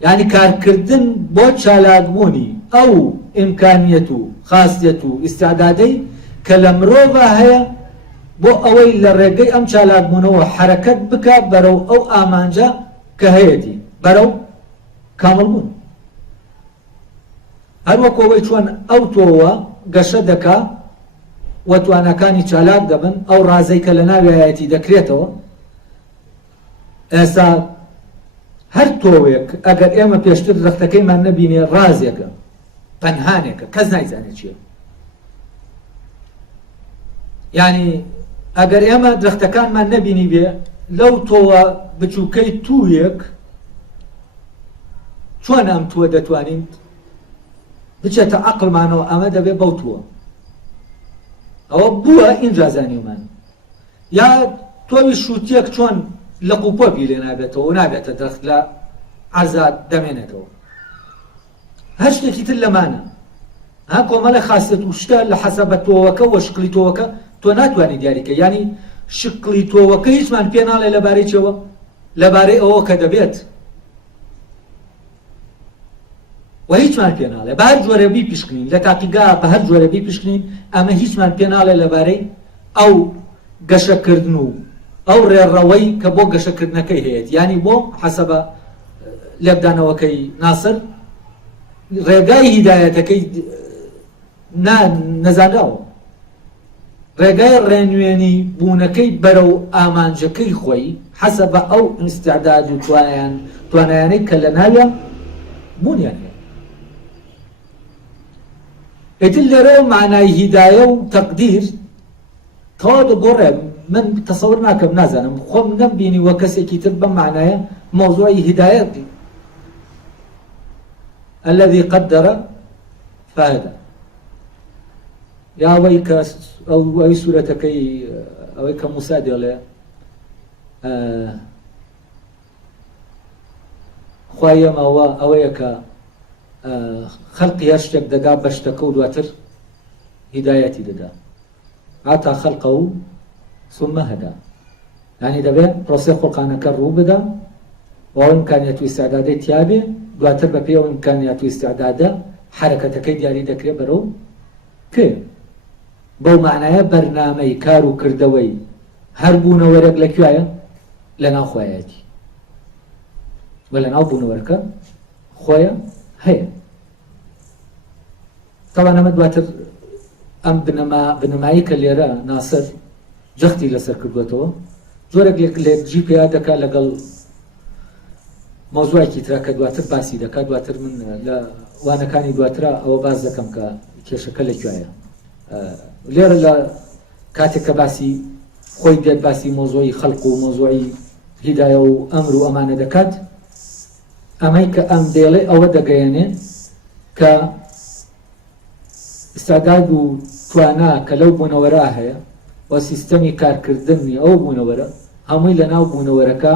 یعنی کارکردن بۆ چالاکبوونی ئەو ئیمکانیەت و خاصیەت و ئیستعدادەی کە لە مرۆڤە هەیە بۆ ئەوەی لە ڕێگەی ئەم چالاکبوونەوە حرەکەت بکە بەرەو ئەو ئامانجە کە هەیەتی بەرەو کامڵبوون هەروەکو ئەوەی چۆن ئەو تۆوە گەشە دەکا و توانەکانی چالاک دەبن ئەو ڕازەی کە لە ناویایەتی دەکرێتەوە ئێستا هەر تۆوێک ئەگەر ئێمە پێشتر درەختەکەیمان نەبینێ ڕازێکە پەنهانێکە کەس نایزانێت چییە یعنی ئەگەر ئێمە درەختەکانمان نەبینی بێ لەو تۆوە بچووکەی توویەک چۆن ئەم تووە دەتوانین بچێتە عەقڵمانەوە ئەمە دەبێ بەو تووە ئەوە بووە ئینجا زانیومان یا تۆوی شووتیەک چۆن لە قوپۆپی لێ نابێتەوە و نابێتە درەخت لە عەرزا دەمێنێتەوە هەر شتێکی تر لەمانە ها کۆمەڵە خاصیەت و شتە لە حەسەبە تۆوەکە و شکلی تۆوەکە تۆ ناتوانانی دیاریکە ینی شکلی تۆوەکە هیچمان پێ ناڵێ لەبارەی چەوە لەبارەی ئەوە کە دەبێت و هیچمان پێ ناڵێ بە هەر جۆرە بی پیشکنین لە تاقیگا بە هەر جۆرە بی پیشکنین ئەمە هیچمان پێ ناڵێ لەبارەی ئەو گەشەکردن و ئەو ڕێڕەوەی کە بۆ گەشەکردنەکەی هەیەت ینی بۆ حەسەبە لێبدانەوەکەی ناسر ڕێگای هیدایەتەکەی نەزانراوە ڕێگای ڕێنوێنی بوونەکەی بەرەو ئامانجەکەی خۆی حەسەبە ئەو ئیستعداد و توانایانەی کە لە ناویە بوونیان هەیە ئیتر لێرەوە معنای هیدایە و تەقدیر تەواو دەگۆڕێ من تەسەوور ناکەم نازانم خۆم نەمبینی وە کەسێکی تر بەم معنایە مۆزوعی هیدایەت الذي قدر فهدى يا ويك او اي سورتك او اي كموسى ديال خويا ما هو اويك خلق يشتك دقا بشتكو دواتر هدايتي ددا عطى خلقه ثم هدى يعني دبي بروسيس خلقانا كرو بدا وامكانيات استعدادات تيابي دواتر بە پێ ئیمکانیات و ئیستعدادە حرەکەتەکەی دیاری دەکرێت بەرەو کێ بەو معنایە بەرنامەی کار و کردەوەی هەر بوونەوەرێک لەکوایە لە ناو خۆیەتی و لە ناو بوونەوەرەکە خۆیە هەیە تەوان ئەمە دواتر ئەم بنەمایی کە لێرە ناسر جەختی لەسەر کردوێتەوە جۆرێک لێک جی پێیا دەکات لەگەڵ مۆزوعێکی ترا کە دواتر باسی دەکات دواتر من لە وانەکانی دواترا ئەوە باز دەکەم کە کێشەکە لەکوایە لێرە لە کاتێک کە باسی خۆی دێت باسی مۆزوعی خەڵق و مۆزوعی هیدایە و ئەمر و ئەمانە دەکات ئەمەی کە ئەم دێڵێ ئەوە دەگەیەنێ کە ئستعداد و توانا کە لەو بوونەوەرا هەیە و سیستەمی کارکردنی ئەو بوونەوەرە هەمووی لە ناو بوونەوەرەکە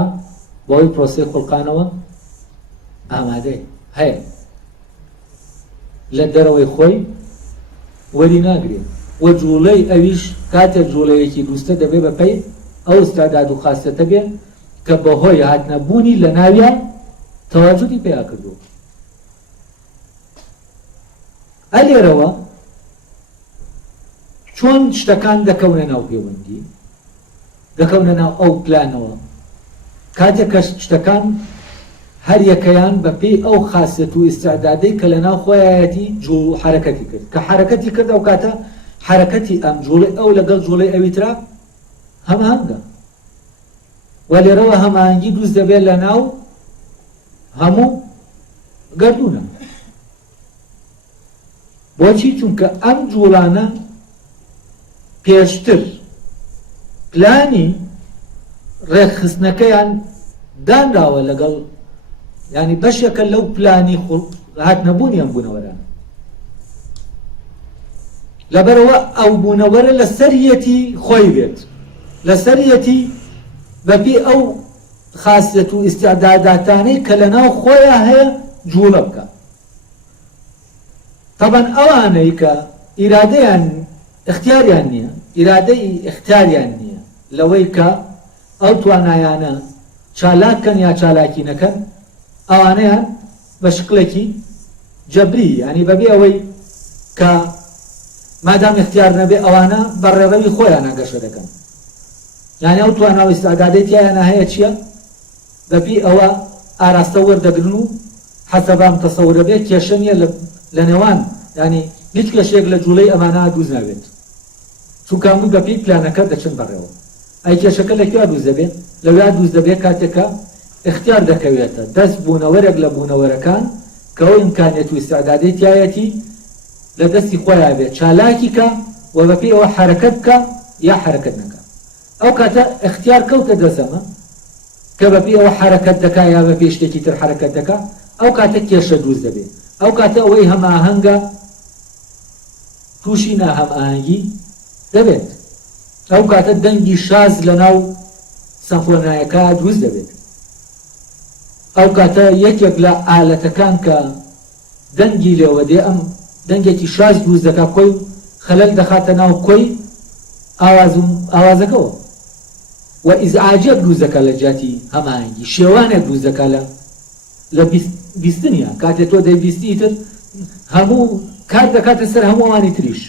بۆی پرۆسەی خوڵقانەوە ئامادەی هەیە لە دەرەوەی خۆی وەری ناگرێت و جوڵەی ئەویش کاتێک جوڵەیەکی دروستە دەبێت بە پێی ئەو ئستعداد و خاستەتە بێت کە بەهۆی هاتنەبوونی لە ناویان تەواجودی پێیا کردووە. ئەلێرەوە چۆن شتەکان دەکەونە ناو پەیوەندی دەکەونە ناو ئەو پلانەوە کاتێک کە شتەکان هەر یەکەیان بە پێی ئەو خاصەت و ئستعدادەی کە لە ناو خۆیەتی جوڵ حرەکەتی کرد کە حرەکەتی کرد ئەو کاتە حرەکەتی ئەم جوڵی ئەو لەگەڵ جوڵی ئەوی ترا هەماهەنگە و لێرەوە هەماهەنگی دروست دەبێت لە ناو هەموو گەردوونە. بۆچی؟ چونکە ئەم جوڵانە پێشتر پلانی ڕێکخستنەکەیان دانراوە لەگەڵ ینی بەشێکە لەو پلانی هاتنەبوونی ئەم بوونەوەرانە لەبەرەوە ئەو بوونەوەرە لە سەریەتی خۆی بێت لە سەریەتی بەپی ئەو خاصیت و ئستعداداتانەی کە لە ناو خۆیان هەیە جوڵە بکە. طبعا ئەوانەی کە ئیرادەیان اختیاریان نییە ئیرادەی اختیاریان نییە لەوەی کە ئەو توانایانە چالاکەن یا چالاکی نەکەن ئەوانەیان بە شکلێکی جەبری ینی بەبێ ئەوەی کە مادام اختیار نەبێ ئەوانە بەڕێڕەوی خۆیان ئەگەشە دەکەن یعنی ئەو توانە و ئستعدادەی تیایانە هەیە چییە؟ بەپی ئەوە ئاراستە وەردەگرن و حەسەبام تەسەورە بێت کێشە نییە لە نێوان ینی هیچ کێشێک لە جوڵەی ئەمانە دروست نابێت چونکە هەمووی بەپی پلانەکە دەچن بەڕێوە. ئەی کێشەکە لەکوێ دروست دەبێت؟ لەوێ دروست دەبێت کاتێکە اختیار دەکەوێتە دەست بوونەوەرێک لە بوونەوەرەکان کە ئەو ئیمکانیەت و ئستعدادەی تایەتی لە دەستی خۆیان بێت چالاکی کە و بەپی ئەوە حرەکەت بکە یا حرەکەت نەکە. ئەو کاتە اختیار کەوتە دەسەمە کە بەپی ئەوە حرەکەت دەکا یا بەپی شتێکی تر حرەکەت دەکا ئەو کاتە کێشە دروست دەبێت. ئەو کاتە ئەوەی هەماهەنگە تووشی ناهەماهەنگی دەبێت. ئەو کاتە دەنگی شاز لە ناو سەمفۆنایەکە دروست دەبێت. ئەو کاتە یەکێک لە ئالەتەکان کە دەنگی لێوە دێ ئەم دەنگێکی شاز دروست دەکا کۆی خەلەل دەخاتە ناو کۆی ئاوازەکەەوە و ئیزعاجێک دروست دەکات لە جاتی هەماهەنگی شێوانێک دروست دەکات لە بیستنیە کاتێک تۆ دەیبیستی تر هەموو کار دەکاتە سەر هەموو ئەوانی تریش.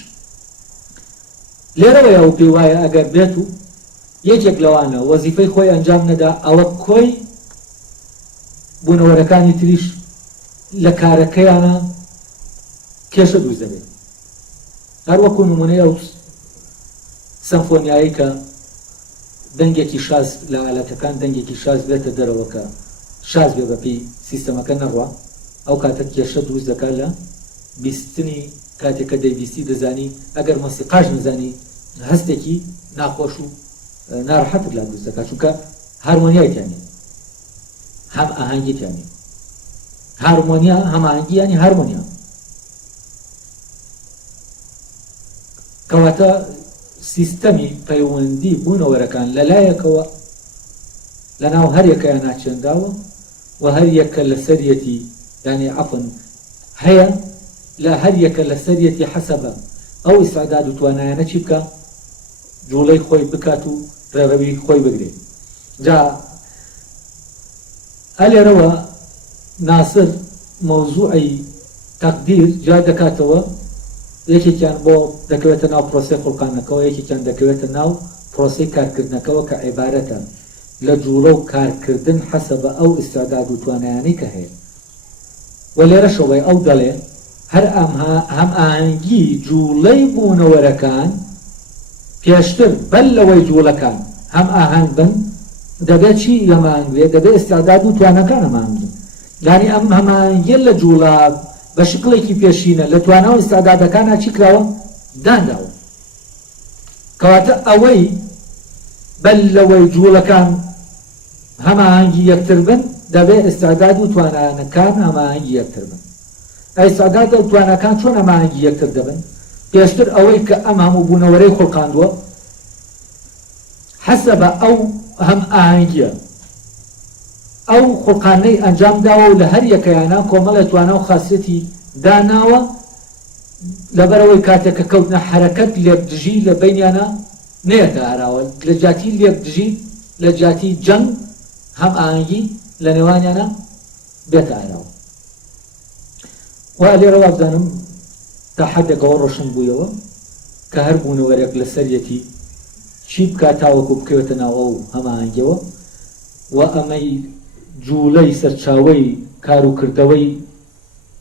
لێرەوەی ئەو پێی وایە ئەگەر بێت و یەکێک لەوانە وەزیفەی خۆی ئەنجام نەدا ئەوە کۆی بوونەوەرەکانی تریش لە کارەکەیانە کێشە دروست دەبێت. هەروەکو نمونەی ئەو سەمفۆنیایی کە دەنگێکی شاز لە ئالەتەکان دەنگێکی شاز بێتە دەرەوە کە شاز بێ بەپی سیستەمەکە نەڕوا ئەو کاتە کێشە دروست دەکات لە بیستنی کاتێککە دەیبیستی دەزانی ئەگەر مۆسیقاش نزانی هەستێکی ناخۆش و ناڕەحەتت لا دروست دەکات چونکە هارمۆنیایتیانێ هەم ئاهەنگیتیانێ هارمۆنیا هەماهەنگی ینی هارمۆنیا کەواتە سیستەمی پەیوەندی بوونەوەرەکان لەلایەکەوە لە ناو هەر یەکەیان ناچێنداوە و هەر یەکە لە سەریەتی یعنی عەفەن هەیە لە هەر یەکە لە سەریەتی حەسەبە ئەو ئیستعداد و توانایانە چی بکە؟ جوڵەی خۆی بکات و ڕێڕەوی خۆی بگرێت. جا ئەلێرەوە ناسر مەوزوعی تەقدیر جا دەکاتەوە یەکێکیان بۆ دەکەوێتە ناو پرۆسەی خوڵقانەکەەوە یەکێکیان دەکەوێتە ناو پرۆسەی کارکردنەکەەوە کە عیبارەتە لە جوڵە و کارکردن حەسەبە ئەو ئیستعداد و توانایانی کە هەیە و لێرەشەوەی ئەو دەڵێ هەر هەم ئاهەنگی جوڵەی بوونەوەرەکان پێشتر بەل لەوەی جوڵەکان هەم ئاهەنگ بن دەبێت چی هەماهەنگ بێت دەبێت ئیستعداد و توانەکان هەماهەنگ بن یعنی ئەم هەماهەنگیە لە جوڵە بە شکڵێکی پێشینە لە توانە و ئیستعدادەکانە چی کراوە؟ دانراوە. کەواتە ئەوەی بەل لەوەی جوڵەکان هەماهەنگی یەکتر بن دەبێ ئێستعداد و توانایانەکان هەماهەنگی یەکتر بن. ئێستعداد و تواناکان چۆن هەماهەنگی یەکتر دەبن؟ پێشتر ئەوەی کە ئەم هەموو بوونەوەرەی خۆڵقاندووە حەسەبە ئەو هەم ئاهەنگیە ئەو خۆڵقانەی ئەنجام داوە و لە هەر یەکەیانە کۆمەڵە توانە و خاصەتی داناوە لەبەرەوەی کاتێککە کەوتنە حرەکەت لێکدژی لە بینیانە نێتە ئاراوە لە جاتی لێکدژی لە جاتی جەنگ هەم ئاهەنگی لە نێوانیانە بێتە ئاراوە. وا لێرە وابزانم تا حەدێکەوە ڕۆشن بوویەوە کە هەر بوونەوەرێک لە سەرەتی چی بکات تاوەکو بکەوێتە ناو ئەو هەماهەنگیەوە و ئەمەی جوولەی سەرچاوەی کاروکردەوەی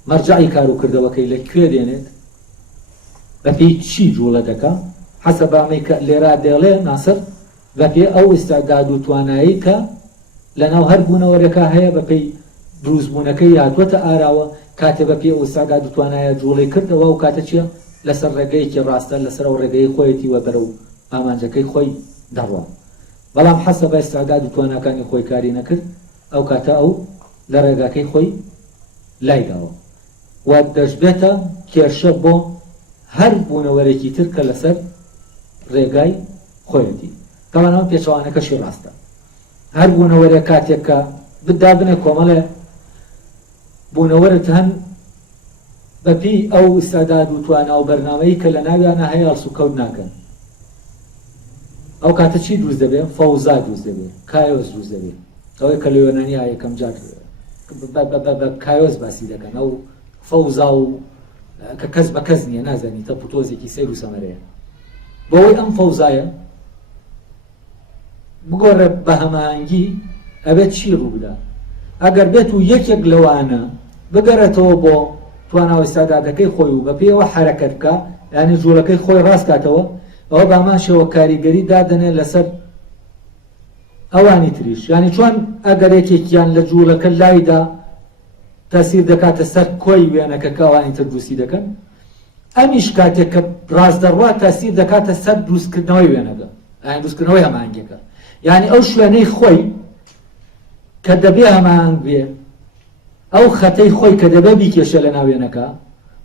مەرجعی کاروکردەوەکەی لەکوێ دێنێت بەپێی چی جوولە دەکا حەسەب ئەمەی کە لێرا دێڵێ ناسر بەپێ ئەو ئێستعداد و توانایی کە لەناو هەر بوونەوەرێکە هەیە بەپێی دروستبوونەکەی هاتووەتە ئاراوە کاتێ بەپێ ئەو ئێستعداد و توانایە جوڵەی کردەوە و کاتە چییە لەسەر ڕێگەیەکی ڕاستە لەسەر ئەو ڕێگەی خۆیەتی وە بەرە و ئامانجەکەی خۆی دەڕوە. بەڵام حەسەب ئێستعداد و تواناکانی خۆی کاری نەکرد ئەو کاتە ئەو لە ڕێگاکەی خۆی لایداوە و دەشبێتە کێشە بۆ هەر بوونەوەرێکی تر کە لەسەر ڕێگای خۆیەتی. تەوانەوە پێچەوانەکەشی ڕاستە هەر بوونەوەرێک کاتێک کە بدابنێ کۆمەڵێ بوونەوەرت هەن بەپی ئەو ئێستعداد و توانا و بەرنامەی کە لە ناویانە هەیە ئەڵسوکەوت ناکەن ئەو کاتە چی دروست دەبێت؟ فەوزا دروست دەبێت، کایۆس دروست دەبێت. ئەوەی کە لە یۆنانیا یەکەم جار بە کایۆس باسی دەکەن ئەو فەوزا و کە کەس بە کەس نییە نازانی تە پوتۆزێکی سەیر و سەمەرەیە. بەوەی ئەم فەوزایە بگۆڕێ بە هەماهەنگی ئەبێت چی ڕوو بدە. ئەگەر بێت و یەکێک لەوانە بگەڕێتەوە بۆ توانە و ئێستعدادەکەی خۆی و بەپێیەوە حرەکەت بکە یعنی جوڵەکەی خۆی ڕاست کاتەوە ئەوە باماشەوە کاریگەری دادەنێ لەسەر ئەوانی تریش ینی چۆن ئەگەر یەکێکیان لە جوولەکە لایدا تەسیر دەکاتە سەر کۆی وێنەکە کە ئەوانی تر دروستی دەکەن ئەمیش کاتێک کە ڕاستدەڕوا تەسیر دەکاتە سەر دروستکردنەوەی وێنەکە یعنی دروستکردنەوەی هەماهەنگەکە یعنی ئەو شوێنەی خۆی کە دەبێ هەماهەنگ بێ ئەو خەتەی خۆی کە دەبێ بیکێشە لە ناوێنەکە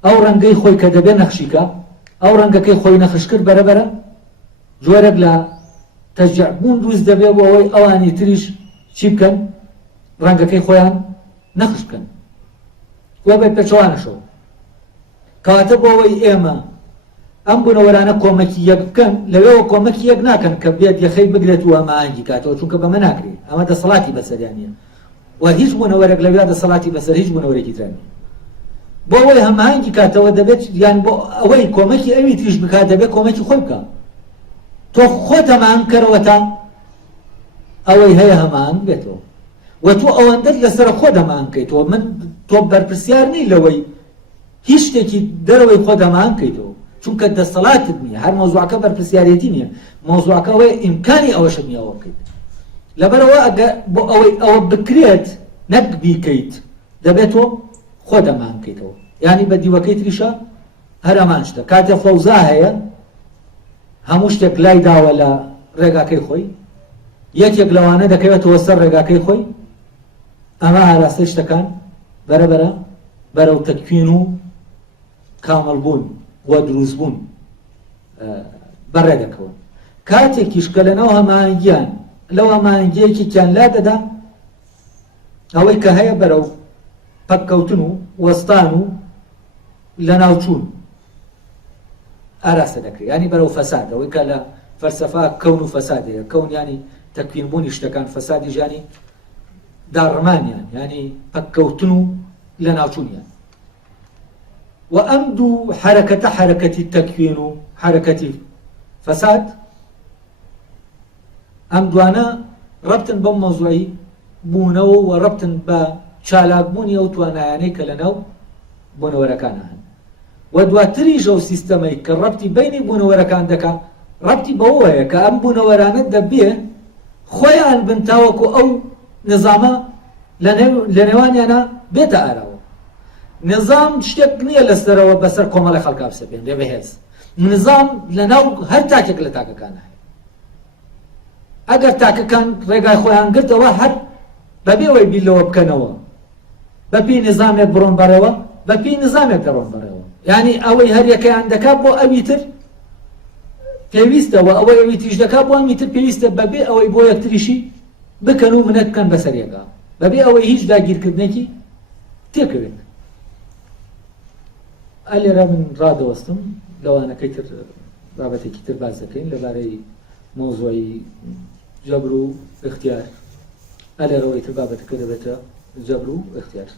ئەو ڕەنگەی خۆی کە دەبێ نەخشیکە ئەو ڕەنگەکەی خۆی نەخش کرد بەرەبەرە جۆرێک لە تەشجیعبوون دروست دەبێ بۆ ئەوەی ئەوانی تریش چی بکەن ڕەنگەکەی خۆیان نەخش بکەن وە بێت پێچەوانەشەوە کەواتە بۆ ئەوەی ئێمە ئەم بوونەوەرانە کۆمەکی یەک بکەن لەوێەوە کۆمەکی یەک ناکەن کە بێت یەخەی بگرێت و هەماهەنگی کاتەوە چونکە بەمە ناکرێت ئەمە دەسەڵاتی بەسەریان نییە و هیچ بوونەوەرێک لەوێ دەسەڵاتی بەسەر هیچ بوونەوەرێکی تر نییە بۆ ئەوەی هەماهەنگی کاتەوە دەبێت یان بۆ ئەوەی کۆمەکی ئەوی تریش بکات دەبێت کۆمەکی خۆی بکە تۆ خۆت هەماهەنگ کەرەوە تا ئەوەی هەیە هەماهەنگ بێتەوە و تۆ ئەوەندەت لەسەر خۆت هەماهەنگ کەیتەوە من تۆ بەرپرسیار نی لەوەی هیچ شتێکی دەرەوەی خۆت هەماهەنگ کەیتەوە چونکە دەسەڵاتت نییە هەر مۆزوعەکە بەرپرسیارەتی نییە مۆزوعەکە ئەوەیە ئیمکانی ئەوەشت نییە ئەوە بکەیت لەبەرەوە بۆ ئەوەی ئەوە بکرێت نەک بیکەیت دەبێت تۆ خۆت هەماهەنگ کەیتەوە یعنی بە دیوەکەی تریشە هەر ئەمان شتە کاتێ فەوزا هەیە هەموو شتێک لای داوە لە ڕێگاکەی خۆی یەکێک لەوانە دەکەوێتەوە سەر ڕێگاکەی خۆی ئەمە ئاراستەی شتەکان بەرەبەرە بەرەو تەکوین و کامەڵبوون و دروستبوون بەڕێ دەکەون کاتێکیش کە لەناو هەماهەنگیان لەو هەماهەنگیەکێکیان لا دەدا ئەوەی کە هەیە بەرەو پەککەوتن و وەستان و لە ناوچوون ئاراستە دەکرێت ینی بەرەو فەساد ئەوەی کە لە فەلسەفا کەون و فەسادەیە کەون ینی تەکوینبوونی شتەکان فەسادی ژانی داڕمانیان ینی پەککەوتن و لە ناوچوونیان و ئەم دوو حرەکەتە حرەکەتی تەکوین و حرەکەتی فەساد ئەم دوانە ڕەبتن بەم مۆزوعی بوونەوە و ڕەبتن بە چالاکبوونی ئەو توانایانەی کە لەناو بوونەوەرەکانە هەن و دواتریش ئەو سیستەمەی کە ڕەبتی بینی بوونەوەرەکان دەکا ڕەبتی بەوەیە کە ئەم بوونەوەرانە دەبێ خۆیان بن تاوەکو ئەو نظامە لە نێوانیانە بێتە ئاراوە نظام شتێک نییە لەسەرەوە بەسەر کۆمەڵی خەڵکا بسەپێن لێ بەهێز نظام لەناو هەر تاکێک لە تاکەکانە هەیە ئەگەر تاکەکان ڕێگای خۆیان گرتەوە هەر بەبێ ئەوەی بیلەوە بکەنەوە بەپی نظامێک بڕۆن بەرەوە بەپی نظامێک دەڕۆن بەرەوە یعنی ئەوەی هەر یەکەیان دەکات بۆ ئەوی تر پێویستەوە ئەوەی ئەوی تریش دەکات بۆ ئەمی تر پێویستە بەبێ ئەوەی بۆ یەکتریشی بکەن و منەت بکەن بەسەرێکا بەبێ ئەوەی هیچ داگیرکردنێکی تێکەوێت. ئەلێرە من ڕادەوەستم لەوانەکەی تر بابەتێکی تر باز دەکەین لەبارەی مۆزۆی جەبر و اختیار ئەلێرەوەی تر بابەتەکە دەبێتە جەبر و اختیار.